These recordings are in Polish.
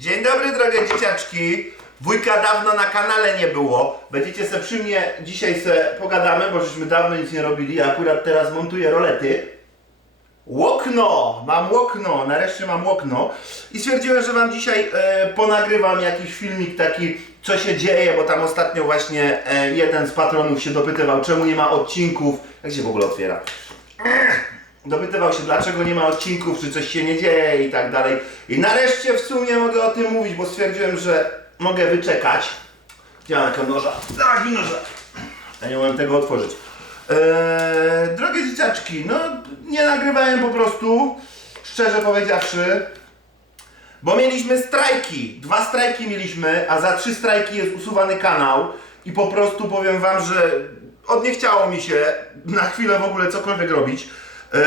Dzień dobry drogie dzieciaczki. Wujka dawno na kanale nie było. Będziecie se przy mnie dzisiaj se pogadamy, bo żeśmy dawno nic nie robili. Ja akurat teraz montuję rolety. Łokno! Mam łokno, nareszcie mam łokno. I stwierdziłem, że wam dzisiaj e, ponagrywam jakiś filmik taki, co się dzieje, bo tam ostatnio właśnie e, jeden z patronów się dopytywał, czemu nie ma odcinków. Jak się w ogóle otwiera? Dopytywał się, dlaczego nie ma odcinków, czy coś się nie dzieje i tak dalej. I nareszcie w sumie mogę o tym mówić, bo stwierdziłem, że mogę wyczekać. Gdzie mam noża? Tak, noża. Ja nie mogłem tego otworzyć. Eee, drogie dzieciaczki, no nie nagrywałem po prostu, szczerze powiedziawszy, bo mieliśmy strajki. Dwa strajki mieliśmy, a za trzy strajki jest usuwany kanał. I po prostu powiem wam, że od nie chciało mi się na chwilę w ogóle cokolwiek robić. Eee,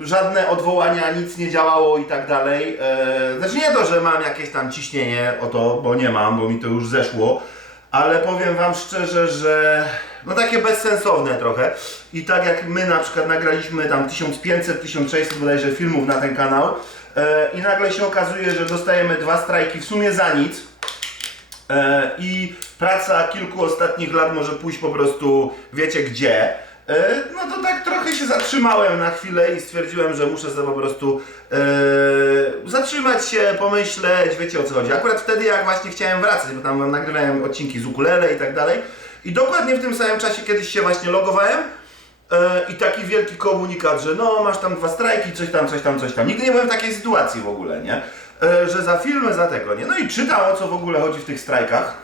żadne odwołania, nic nie działało i tak dalej. Eee, znaczy nie to, że mam jakieś tam ciśnienie o to, bo nie mam, bo mi to już zeszło. Ale powiem wam szczerze, że no takie bezsensowne trochę. I tak jak my na przykład nagraliśmy tam 1500-1600 bodajże filmów na ten kanał e, i nagle się okazuje, że dostajemy dwa strajki w sumie za nic. E, I praca kilku ostatnich lat może pójść po prostu wiecie gdzie. E, No to tak trochę się zatrzymałem na chwilę i stwierdziłem, że muszę sobie po prostu e, zatrzymać się, pomyśleć, wiecie o co chodzi. Akurat wtedy jak właśnie chciałem wracać, bo tam nagrywałem odcinki z ukulele i tak dalej. I dokładnie w tym samym czasie kiedyś się właśnie logowałem e, i taki wielki komunikat, że no masz tam dwa strajki, coś tam, coś tam, coś tam. Nigdy nie byłem w takiej sytuacji w ogóle, nie? Że za filmy, za tego, nie? No i czytam o co w ogóle chodzi w tych strajkach.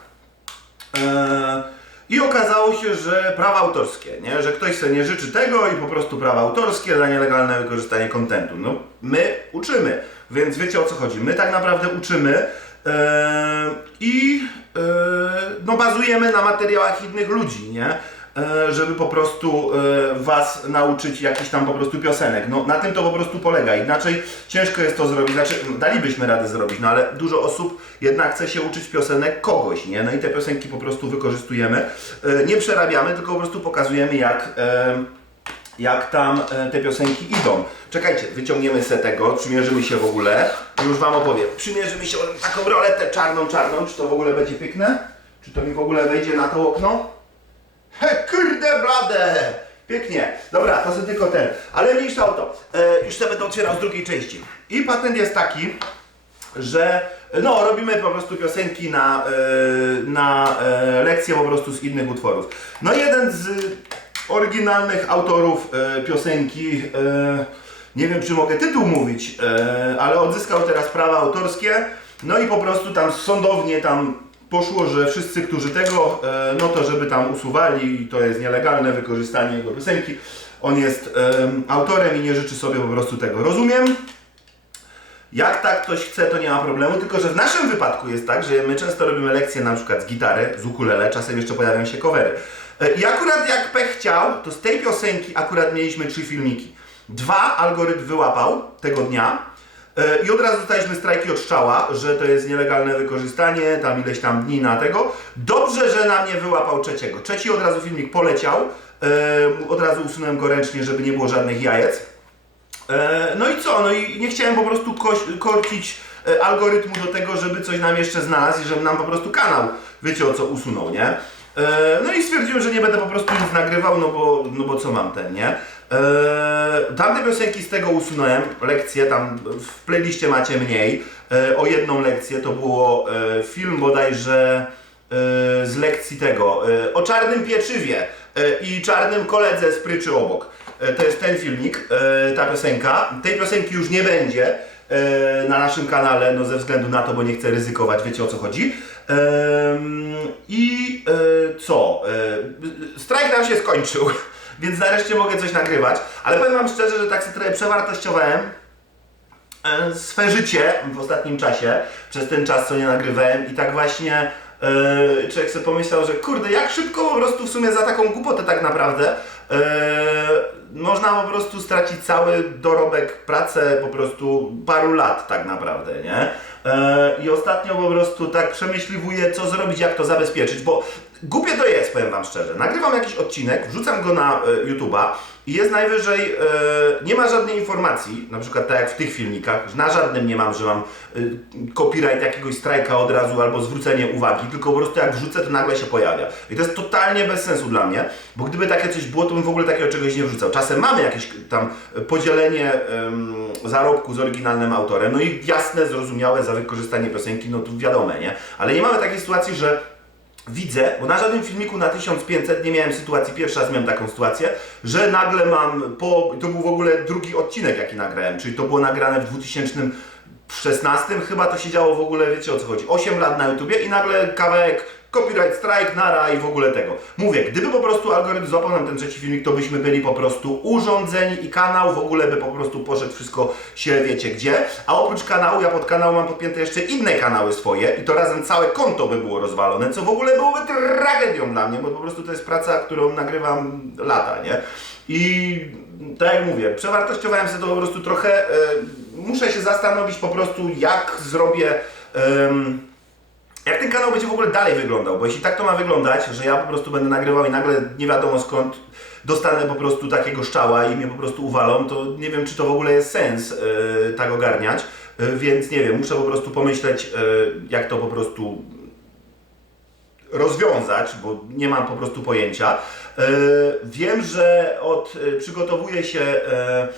E, I okazało się, że prawa autorskie, nie? że ktoś sobie nie życzy tego i po prostu prawa autorskie za nielegalne wykorzystanie kontentu. No, my uczymy, więc wiecie o co chodzi. My tak naprawdę uczymy e, i e, no, bazujemy na materiałach innych ludzi, nie? E, żeby po prostu e, was nauczyć jakichś tam po prostu piosenek. No na tym to po prostu polega. Inaczej ciężko jest to zrobić. Znaczy, dalibyśmy radę zrobić, no ale dużo osób jednak chce się uczyć piosenek kogoś, nie? No i te piosenki po prostu wykorzystujemy. E, nie przerabiamy, tylko po prostu pokazujemy jak. Jak tam te piosenki idą. Czekajcie, wyciągniemy se tego, przymierzymy się w ogóle. Już wam opowiem. Przymierzymy się taką roletę czarną, czarną. Czy to w ogóle będzie piękne? Czy to mi w ogóle wejdzie na to okno? He, kurde blade! Pięknie. Dobra, to sobie tylko ten. Ale mniejsza o to. E, już sobie będę otwierał z drugiej części. I patent jest taki, że no, robimy po prostu piosenki na, e, na e, lekcje po prostu z innych utworów. No jeden z oryginalnych autorów e, piosenki, e, nie wiem czy mogę tytuł mówić, e, ale odzyskał teraz prawa autorskie. No i po prostu tam sądownie tam poszło, że wszyscy, którzy tego, e, no to żeby tam usuwali i to jest nielegalne wykorzystanie jego piosenki. On jest em, autorem i nie życzy sobie po prostu tego. Rozumiem? Jak tak ktoś chce, to nie ma problemu, tylko że w naszym wypadku jest tak, że my często robimy lekcje na przykład z gitary, z ukulele, czasem jeszcze pojawiają się covery. E, I akurat jak pech chciał, to z tej piosenki akurat mieliśmy trzy filmiki. Dwa algorytm wyłapał tego dnia i od razu dostaliśmy strajki od strzała, że to jest nielegalne wykorzystanie, tam ileś tam dni na tego. Dobrze, że na mnie wyłapał trzeciego. Trzeci od razu filmik poleciał, e, od razu usunąłem go ręcznie, żeby nie było żadnych jajec. E, No i co? No i nie chciałem po prostu korcić e, algorytmu do tego, żeby coś nam jeszcze znalazł i żeby nam po prostu kanał, wiecie o co, usunął, nie? E, No i stwierdziłem, że nie będę po prostu nic nagrywał, no bo, no bo co mam ten, nie? E, Tamte piosenki z tego usunąłem, lekcje tam w playliście macie mniej, e, o jedną lekcję, to było e, film bodajże e, z lekcji tego, o czarnym pieczywie i czarnym koledze z pryczy obok. To jest ten filmik, ta piosenka. Tej piosenki już nie będzie na naszym kanale, no ze względu na to, bo nie chcę ryzykować, wiecie o co chodzi. I co? E, Strajk nam się skończył, więc nareszcie mogę coś nagrywać, ale powiem wam szczerze, że tak sobie trochę przewartościowałem e, swe życie w ostatnim czasie, przez ten czas, co nie nagrywałem i tak właśnie e, człowiek sobie pomyślał, że kurde, jak szybko po prostu w sumie za taką głupotę tak naprawdę e, można po prostu stracić cały dorobek, pracę po prostu paru lat tak naprawdę, nie? I ostatnio po prostu tak przemyśliwuję, co zrobić, jak to zabezpieczyć, bo głupie to jest, powiem wam szczerze. Nagrywam jakiś odcinek, wrzucam go na e, YouTube'a i jest najwyżej, e, nie ma żadnej informacji, na przykład tak jak w tych filmikach, że na żadnym nie mam, że mam e, copyright jakiegoś strajka od razu albo zwrócenie uwagi, tylko po prostu jak wrzucę, to nagle się pojawia. I to jest totalnie bez sensu dla mnie, bo gdyby takie coś było, to bym w ogóle takiego czegoś nie wrzucał. Czasem mamy jakieś tam podzielenie em, zarobku z oryginalnym autorem, no i jasne, zrozumiałe za wykorzystanie piosenki, no to wiadome, nie? Ale nie mamy takiej sytuacji, że widzę, bo na żadnym filmiku na 1500 nie miałem sytuacji, pierwszy raz miałem taką sytuację, że nagle mam po, to był w ogóle drugi odcinek jaki nagrałem, czyli to było nagrane w 2016, chyba to się działo w ogóle, wiecie o co chodzi, 8 lat na YouTubie i nagle kawałek copyright strike, nara i w ogóle tego. Mówię, gdyby po prostu algorytm złapał nam ten trzeci filmik, to byśmy byli po prostu urządzeni i kanał w ogóle by po prostu poszedł wszystko się wiecie gdzie. A oprócz kanału, ja pod kanał mam podpięte jeszcze inne kanały swoje i to razem całe konto by było rozwalone, co w ogóle byłoby tragedią dla mnie, bo po prostu to jest praca, którą nagrywam lata, nie? I tak jak mówię, przewartościowałem sobie to po prostu trochę. E, muszę się zastanowić po prostu, jak zrobię. Jak ten kanał będzie w ogóle dalej wyglądał, bo jeśli tak to ma wyglądać, że ja po prostu będę nagrywał i nagle nie wiadomo skąd dostanę po prostu takiego szczała i mnie po prostu uwalą, to nie wiem, czy to w ogóle jest sens yy, tak ogarniać, Yy, więc nie wiem, muszę po prostu pomyśleć, yy, jak to po prostu rozwiązać, bo nie mam po prostu pojęcia. Yy, wiem, że od, przygotowuję się yy,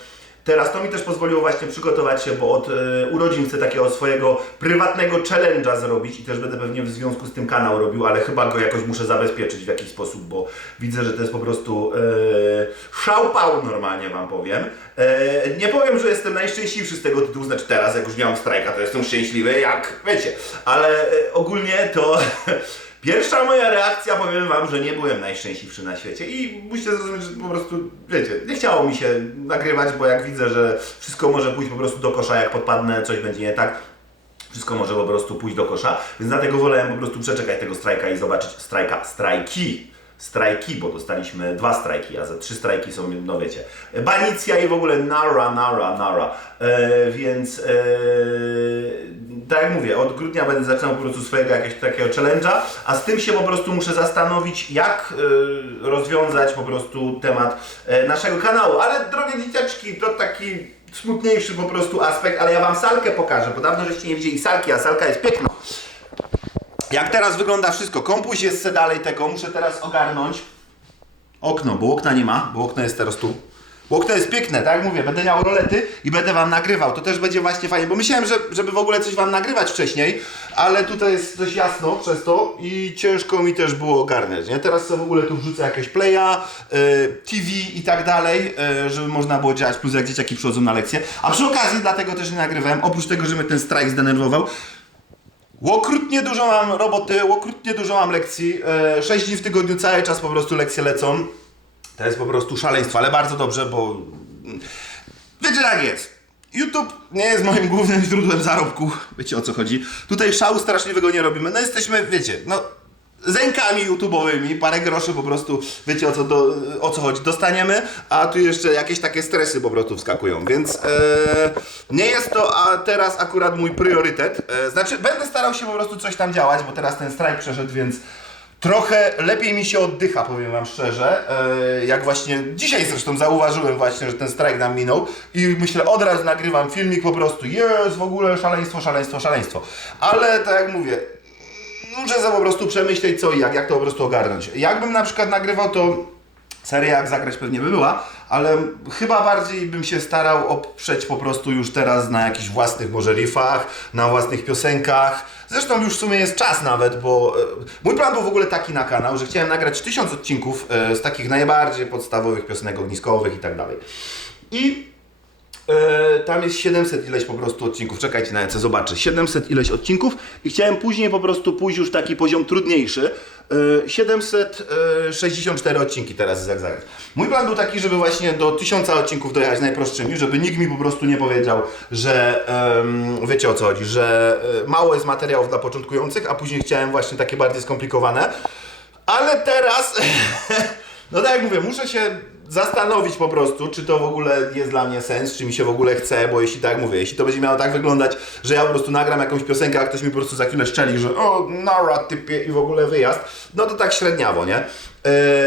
teraz, to mi też pozwoliło właśnie przygotować się, bo od yy, urodzin chcę takiego swojego prywatnego challenge'a zrobić i też będę pewnie w związku z tym kanał robił, ale chyba go jakoś muszę zabezpieczyć w jakiś sposób, bo widzę, że to jest po prostu yy, szałpał normalnie wam powiem. Yy, nie powiem, że jestem najszczęśliwszy z tego tytułu, znaczy teraz jak już nie strajka, to jestem szczęśliwy jak wiecie, ale yy, ogólnie to Pierwsza moja reakcja, powiem wam, że nie byłem najszczęśliwszy na świecie i musicie zrozumieć, że po prostu, wiecie, nie chciało mi się nagrywać, bo jak widzę, że wszystko może pójść po prostu do kosza, jak podpadnę, coś będzie nie tak, wszystko może po prostu pójść do kosza, więc dlatego wolałem po prostu przeczekać tego strajka i zobaczyć strajka, strajki, strajki, bo dostaliśmy dwa strajki, a za trzy strajki są, no wiecie, banicja i w ogóle nara, nara, nara, e, więc e, tak jak mówię, od grudnia będę zaczynał po prostu swojego jakiegoś takiego challenge'a, a z tym się po prostu muszę zastanowić, jak e, rozwiązać po prostu temat e, naszego kanału, ale drogie dzieciaczki, to taki smutniejszy po prostu aspekt, ale ja wam salkę pokażę, bo dawno żeście nie widzieli salki, a salka jest piękna. Jak teraz wygląda wszystko? Kompuś jest se dalej tego, muszę teraz ogarnąć okno, bo okna nie ma, bo okno jest teraz tu. Bo okno jest piękne, tak jak mówię, będę miał rolety i będę wam nagrywał. To też będzie właśnie fajnie, bo myślałem, że, żeby w ogóle coś wam nagrywać wcześniej, ale tutaj jest dość jasno przez to i ciężko mi też było ogarniać, nie? Teraz sobie w ogóle tu wrzucę jakieś playa, y, TV i tak dalej, y, żeby można było działać, plus jak dzieciaki przychodzą na lekcje. A przy okazji, dlatego też nie nagrywałem, oprócz tego, że mnie ten strajk zdenerwował, Okrutnie dużo mam roboty, okrutnie dużo mam lekcji. 6 dni w tygodniu cały czas po prostu lekcje lecą. To jest po prostu szaleństwo, ale bardzo dobrze, bo wiecie jak jest. YouTube nie jest moim głównym źródłem zarobku. Wiecie o co chodzi. Tutaj szału straszliwego nie robimy. No jesteśmy, wiecie, no zękami YouTube'owymi, parę groszy po prostu, wiecie o co, do, o co chodzi, dostaniemy, a tu jeszcze jakieś takie stresy po prostu wskakują, więc e, nie jest to a teraz akurat mój priorytet, e, znaczy będę starał się po prostu coś tam działać, bo teraz ten strajk przeszedł, więc trochę lepiej mi się oddycha, powiem wam szczerze, e, jak właśnie, dzisiaj zresztą zauważyłem właśnie, że ten strajk nam minął i myślę, od razu nagrywam filmik po prostu, jest w ogóle szaleństwo, szaleństwo, szaleństwo, ale tak jak mówię, muszę sobie po prostu przemyśleć co i jak, jak to po prostu ogarnąć. Jakbym na przykład nagrywał to seria jak zagrać pewnie by była, ale chyba bardziej bym się starał oprzeć po prostu już teraz na jakichś własnych może riffach, na własnych piosenkach. Zresztą już w sumie jest czas nawet, bo e, mój plan był w ogóle taki na kanał, że chciałem nagrać tysiąc odcinków e, z takich najbardziej podstawowych piosenek ogniskowych i tak dalej. I E, tam jest 700 ileś po prostu odcinków. Czekajcie na co zobaczę. 700 ileś odcinków i chciałem później po prostu pójść już taki poziom trudniejszy. E, 764 odcinki teraz zagrać. Mój plan był taki, żeby właśnie do 1000 odcinków dojechać najprostszymi, żeby nikt mi po prostu nie powiedział, że wiecie o co chodzi, że e, mało jest materiałów dla początkujących, a później chciałem właśnie takie bardziej skomplikowane. Ale teraz, no tak jak mówię, muszę się zastanowić po prostu, czy to w ogóle jest dla mnie sens, czy mi się w ogóle chce, bo jeśli tak mówię, jeśli to będzie miało tak wyglądać, że ja po prostu nagram jakąś piosenkę, a ktoś mi po prostu za chwilę szczeli, że o, nara typie i w ogóle wyjazd, no to tak średniawo, nie? E,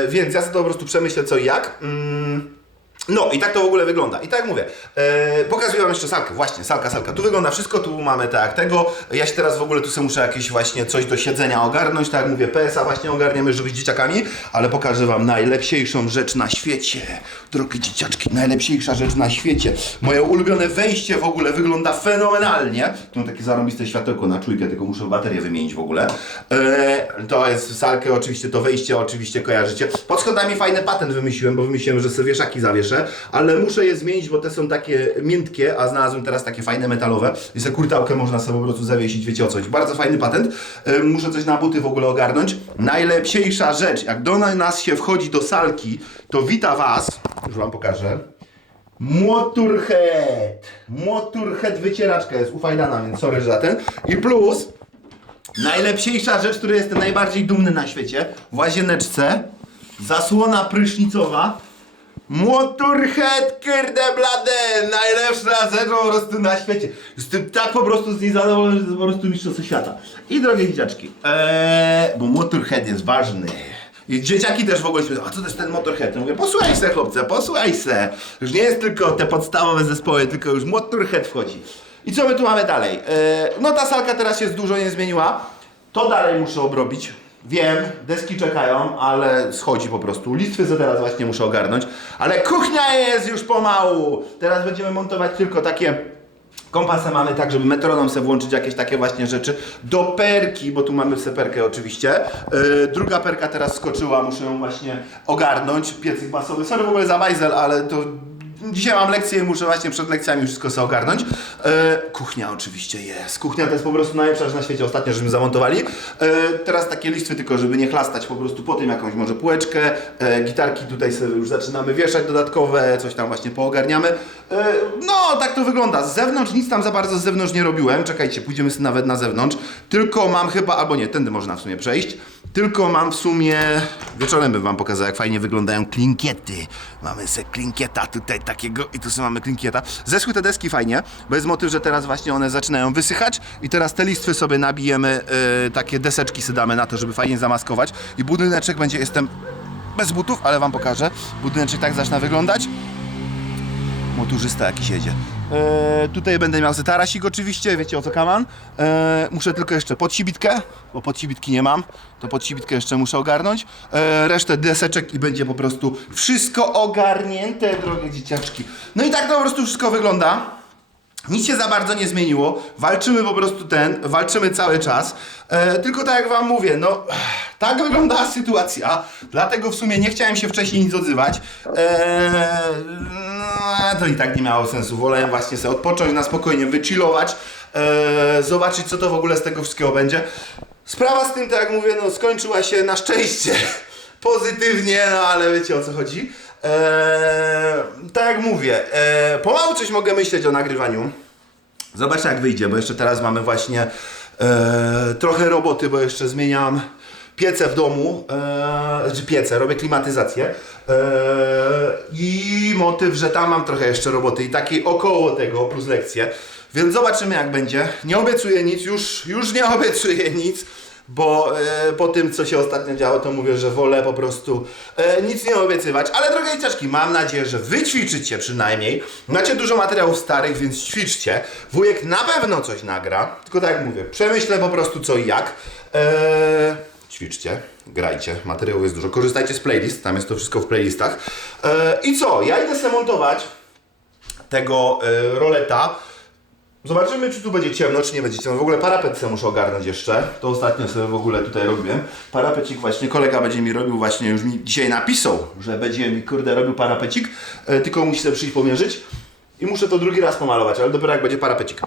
więc ja sobie to po prostu przemyślę co i jak. Mm. No i tak to w ogóle wygląda. I tak mówię, e, pokazuję Wam jeszcze salkę, właśnie, salka, salka. Tu wygląda wszystko, tu mamy tak tego. Ja się teraz w ogóle tu sobie muszę jakieś właśnie coś do siedzenia ogarnąć, tak jak mówię, PSA właśnie ogarniamy, żeby z dzieciakami, ale pokażę Wam najlepszą rzecz na świecie. Drogie dzieciaczki, najlepsza rzecz na świecie. Moje ulubione wejście w ogóle wygląda fenomenalnie. Tu mam takie zarąbiste światełko na czujkę, tylko muszę baterię wymienić w ogóle. E, to jest salkę, oczywiście to wejście, oczywiście kojarzycie. Pod schodami fajny patent wymyśliłem, bo wymyśliłem, że sobie wieszaki zawieszę, ale muszę je zmienić, bo te są takie miętkie, a znalazłem teraz takie fajne metalowe. I sobie kurtałkę można sobie po prostu zawiesić, wiecie o co chodzi. Bardzo fajny patent. E, muszę coś na buty w ogóle ogarnąć. Najlepsza rzecz, jak do nas się wchodzi do salki, to wita Was, już Wam pokażę. Motorhead. Motorhead wycieraczka jest ufajdana, więc sorry za ten. I plus najlepsza rzecz, której jestem najbardziej dumny na świecie. W łazieneczce zasłona prysznicowa. Motorhead, kurde blade, najlepsza rzecz po prostu na świecie. Jestem tak po prostu z niej zadowolony, że to jest po prostu mistrzostwo świata. I drogie dzieciaczki, ee, bo Motorhead jest ważny. I dzieciaki też w ogóle się a co to jest ten Motorhead? Ja mówię, posłuchaj se chłopcze, posłuchaj se. Już nie jest tylko te podstawowe zespoły, tylko już Motorhead wchodzi. I co my tu mamy dalej? E, no ta salka teraz się dużo nie zmieniła. To dalej muszę obrobić. Wiem, deski czekają, ale schodzi po prostu. Listwy co teraz właśnie muszę ogarnąć. Ale kuchnia jest już pomału. Teraz będziemy montować tylko takie Kompasy mamy tak, żeby metronom sobie włączyć jakieś takie właśnie rzeczy. Do perki, bo tu mamy seperkę oczywiście. Yy, druga perka teraz skoczyła, muszę ją właśnie ogarnąć. Piecyk basowy. Sorry w ogóle za bajzel, ale to Dzisiaj mam lekcję muszę właśnie przed lekcjami wszystko sobie ogarnąć. E, kuchnia oczywiście jest. Kuchnia to jest po prostu najlepsza rzecz na świecie. Ostatnio, żeśmy zamontowali. E, teraz takie listwy tylko, żeby nie chlastać po prostu po tym jakąś może półeczkę. E, gitarki tutaj sobie już zaczynamy wieszać dodatkowe, coś tam właśnie poogarniamy. E, no, tak to wygląda. Z zewnątrz nic tam za bardzo z zewnątrz nie robiłem. Czekajcie, pójdziemy nawet na zewnątrz. Tylko mam chyba, albo nie, tędy można w sumie przejść. Tylko mam w sumie, wieczorem bym wam pokazał jak fajnie wyglądają klinkiety. Mamy se klinkieta tutaj takiego i tu sobie mamy klinkieta. Zeschły te deski fajnie, bo jest motyw, że teraz właśnie one zaczynają wysychać i teraz te listwy sobie nabijemy, yy, takie deseczki sobie damy na to, żeby fajnie zamaskować i budyneczek będzie, jestem bez butów, ale wam pokażę. Budyneczek tak zaczyna wyglądać motorzysta jakiś jedzie. E, tutaj będę miał zetarasik oczywiście, wiecie o co kaman. E, muszę tylko jeszcze podsibitkę, bo podsibitki nie mam, to podsibitkę jeszcze muszę ogarnąć. E, resztę deseczek i będzie po prostu wszystko ogarnięte, drogie dzieciaczki. No i tak to po prostu wszystko wygląda. Nic się za bardzo nie zmieniło. Walczymy po prostu ten, walczymy cały czas. E, tylko tak jak wam mówię, no tak wyglądała sytuacja. Dlatego w sumie nie chciałem się wcześniej nic odzywać. E, no, to i tak nie miało sensu. Wolałem właśnie sobie odpocząć, na spokojnie wychillować, e, zobaczyć co to w ogóle z tego wszystkiego będzie. Sprawa z tym, tak jak mówię, no skończyła się na szczęście pozytywnie, no ale wiecie o co chodzi. Eee, tak jak mówię, eee, pomału coś mogę myśleć o nagrywaniu. Zobaczcie jak wyjdzie, bo jeszcze teraz mamy właśnie eee, trochę roboty, bo jeszcze zmieniam piece w domu, eee, czy piece, robię klimatyzację eee, i motyw, że tam mam trochę jeszcze roboty i takiej około tego plus lekcje. Więc zobaczymy jak będzie. Nie obiecuję nic, już, już nie obiecuję nic bo e, po tym, co się ostatnio działo, to mówię, że wolę po prostu e, nic nie obiecywać. Ale drogie dzieciaczki, mam nadzieję, że wy ćwiczycie przynajmniej. Macie dużo materiałów starych, więc ćwiczcie. Wujek na pewno coś nagra, tylko tak jak mówię, przemyślę po prostu co i jak. E, ćwiczcie, grajcie, materiałów jest dużo. Korzystajcie z playlist, tam jest to wszystko w playlistach. E, I co, ja idę sobie montować tego e, roleta. Zobaczymy, czy tu będzie ciemno, czy nie będzie ciemno. W ogóle parapet sobie muszę ogarnąć jeszcze. To ostatnio sobie w ogóle tutaj robiłem. Parapecik właśnie, kolega będzie mi robił właśnie, już mi dzisiaj napisał, że będzie mi, kurde, robił parapecik. E, tylko musi sobie przyjść pomierzyć. I muszę to drugi raz pomalować, ale dopiero jak będzie parapecik.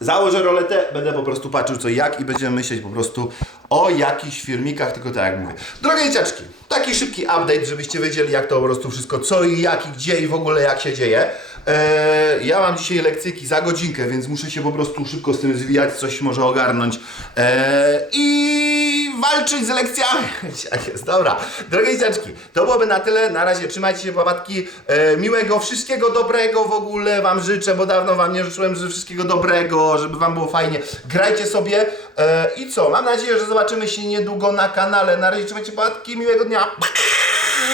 Założę roletę, będę po prostu patrzył co jak i będziemy myśleć po prostu o jakichś filmikach, tylko tak jak mówię. Drogie dzieciaczki, taki szybki update, żebyście wiedzieli jak to po prostu wszystko, co i jak i gdzie i w ogóle jak się dzieje. Eee, ja mam dzisiaj lekcyjki za godzinkę, więc muszę się po prostu szybko z tym zwijać, coś może ogarnąć. Eee, I walczyć z lekcjami. Tak jest, dobra. Drogie dzieciaczki, to byłoby na tyle. Na razie trzymajcie się, babatki. E, miłego, wszystkiego dobrego w ogóle wam życzę, bo dawno wam nie życzyłem, że wszystkiego dobrego, żeby wam było fajnie. Grajcie sobie e, i co? Mam nadzieję, że zobaczymy się niedługo na kanale. Na razie trzymajcie, babatki. Miłego dnia.